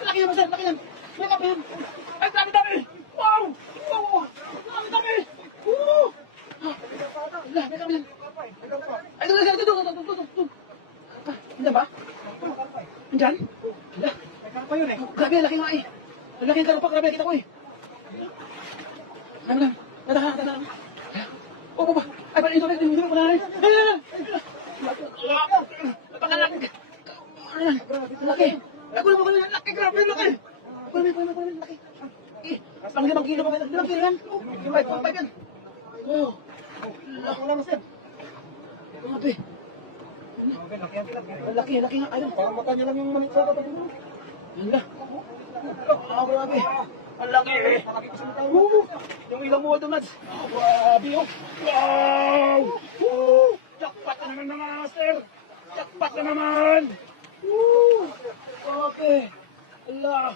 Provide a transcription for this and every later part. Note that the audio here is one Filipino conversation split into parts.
Laki naman sir, laki lang. May kape yan. Ay, dami-dami! Wow! Wow! Dami-dami! Woo! Wala, may kape yan. Ay, ito, ito. Nandiyan ba? Nandiyan? Wala. May karpa yun eh. Grabe, laki nga eh. Ang laki ng karpa, grabe, kita ko eh. Ano lang? Tata. Oh, ba? Ay, pala ito, ito ko na rin. Napakalaki. Laki. Ako naman, laki, grabe, laki. Laki. Pang 5 kilo pa. 5 kilo yan. 5 yan. Oh. Ako lang sir. Grabe. Laki nga. Ayun. Parang mata niya lang yung manit sa katabi mo. Hala. Grabe. Ang laki. Yung ilang mo ito, Mads. Grabe, oh. Wow! Jackpot na naman mga master. Jackpot na naman. Okay. Hala.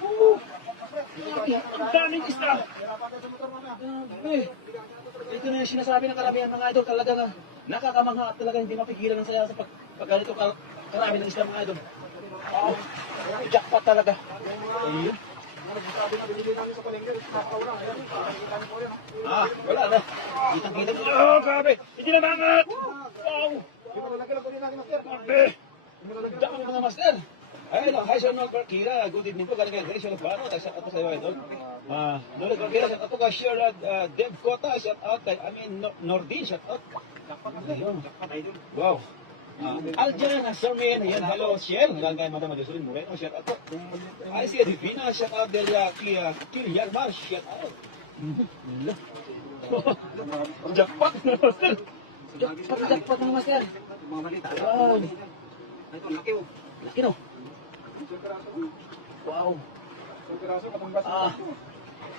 Ang daming isda. Grabe. Ito na yung sinasabi ng karamihan mga idol. Talagang nakakamangha at talagang hindi mapigilan ng saya sa pagganito karami ng isda mga idol. Jackpot talaga. Ayun. Wala na. Kitang-kita. Grabe. Hindi na mangat. Wow. Grabe. Dami mga master. Ay, hi sir, Noel Barkira. Good evening po. Galing kay Grace Olvaro. Shout out po sa iyo, idol. Noel Barkira, shout out po kay Sherrod Dev Cota. Shout out kay Nordin. Shout out. Wow. Aljan Sermin. Ayan, hello, Sher. Galing kay Madam Adesulin Moreno. Shout out po. Ay, si Divina. Shout out Delia Kilyarmar. Shout out. Jackpot na master. Jackpot na master. Wow. Laki no. Wow.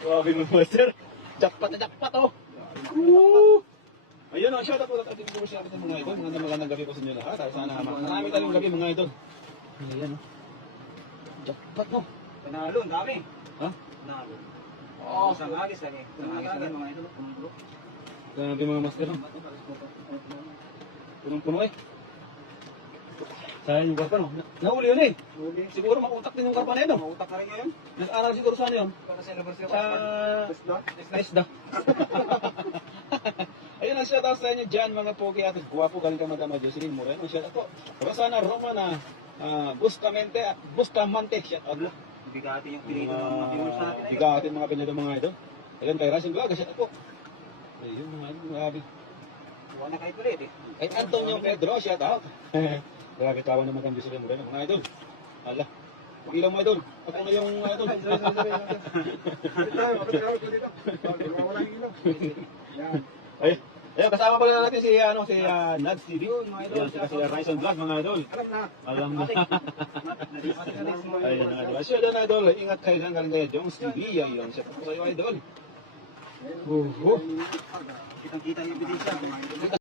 Grabe mo master. Jackpot na jackpot oh. Ayun oh, shout out po natin po sa ating mga idol. Magandang gabi po sa inyo lahat. Sana marami tayong gabi mga idol. Ayan oh. Jackpot no. Panalo, dami. Ha? Panalo. Oo, sa magis lagi. Mga idol. Grabe mga master no. Punong-puno eh. Sayang yung karpa no. Nahuli yun eh. Siguro makutak din yung karpa na yun no. Mautak na rin ngayon. Nag-aral siguro saan yun? Para sa labas Sa isda. Ayun ang shout out sa inyo dyan mga pogi at guwapo galing ka Madama Jocelyn Moreno. Shout out po. Rosana Romana Bustamante. Shout out po. Bigatin yung pinito ng mga viewers natin. Bigatin mga pinito mga idol. Ayun kay Racing Vlog. Shout out po. Ayun mga idol. Grabe. Huwag na kahit ulit eh. Kay Antonio Pedro. Shout out. Grabe tawa na Madama Jocelyn Moreno mga idol. Ala. Pag-ilang mga idol. Ako na yung mga idol. Ay, ayun, kasama pala natin si Nads TV. Ayun, si Ryson Vlog mga idol. Alam na. Ayun mga idol. Asya doon idol, ingat kayo lang galing kayo Jones TV. Ayun, siya po sa iyo idol. Kitang-kita yung ebidensya.